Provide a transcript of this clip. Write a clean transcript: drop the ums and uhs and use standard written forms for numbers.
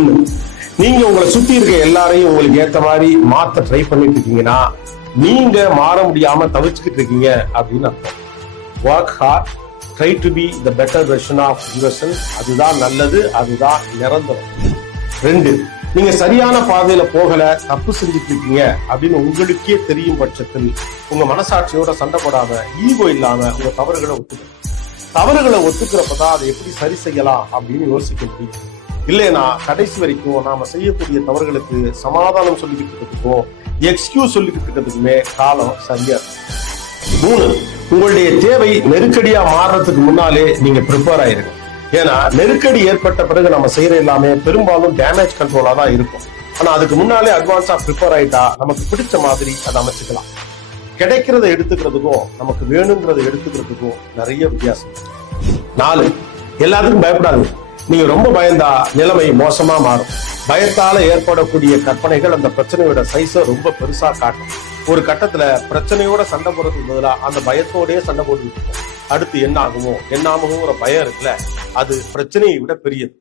ஒண்ணு, நீங்க உங்களை சுத்தி இருக்க எல்லாரையும் உங்களுக்கு ஏத்த மாதிரி மாத்த ட்ரை பண்ணிட்டு இருக்கீங்கன்னா நீங்க மாற முடியாம தவிச்சுக்கிட்டு இருக்கீங்க அப்படின்னு அர்த்தம். Work hard, try to be the better version of yourself. அதுதான் நல்லது, அதுதான் நிரந்தரம். 2, நீங்க சரியான பாதையில போகல, தப்பு செஞ்சுட்டு இருக்கீங்க அப்படின்னு உங்களுக்கே தெரியும் பட்சத்தில் உங்க மனசாட்சியோட சண்டை போடாம, ஈகோ இல்லாம உங்க தவறுகளை ஒத்துக்கணும். தவறுகளை ஒத்துக்கிறப்பதான் அதை எப்படி சரி செய்யலாம் அப்படின்னு யோசிக்க முடியும். இல்லைன்னா கடைசி வரைக்கும் நாம செய்யக்கூடிய தவறுகளுக்கு சமாதானம் சொல்லிக்கிட்டு இருக்கிறதுக்கும் எக்ஸ்கியூஸ் சொல்லிக்கிட்டு இருக்கிறதுக்குமே காலம் சரியா. 3, உங்களுடைய தேவை நெருக்கடியா மாறுறதுக்கு முன்னாலே நீங்க ப்ரிப்பேர் ஆயிருங்க. ஏன்னா நெருக்கடி ஏற்பட்ட பிறகு நம்ம செய்யற எல்லாமே பெரும்பாலும் டேமேஜ் கண்ட்ரோலா தான் இருக்கும். ஆனா அதுக்கு முன்னாலே அட்வான்ஸா ப்ரிப்பேர் ஆயிட்டா நமக்கு பிடிச்ச மாதிரி அதை அமைச்சுக்கலாம். கிடைக்கிறத எடுத்துக்கிறதுக்கும் நமக்கு வேணுங்கிறத எடுத்துக்கிறதுக்கும் நிறைய வித்தியாசம். 4, எல்லாத்துக்கும் பயப்படாதுங்க. நீங்க ரொம்ப பயந்தா நிலைமை மோசமா மாறும். பயத்தால ஏற்படக்கூடிய கற்பனைகள் அந்த பிரச்சனையோட சைஸை ரொம்ப பெருசா காட்டும். ஒரு கட்டத்துல பிரச்சனையோட சண்டை போடுறதுக்கு பதிலா அந்த பயத்தோடய சண்டை போட்டு அடுத்து என்ன ஆகுமோ பயம் இருக்குல்ல, அது பிரச்சனையை விட பெரியது.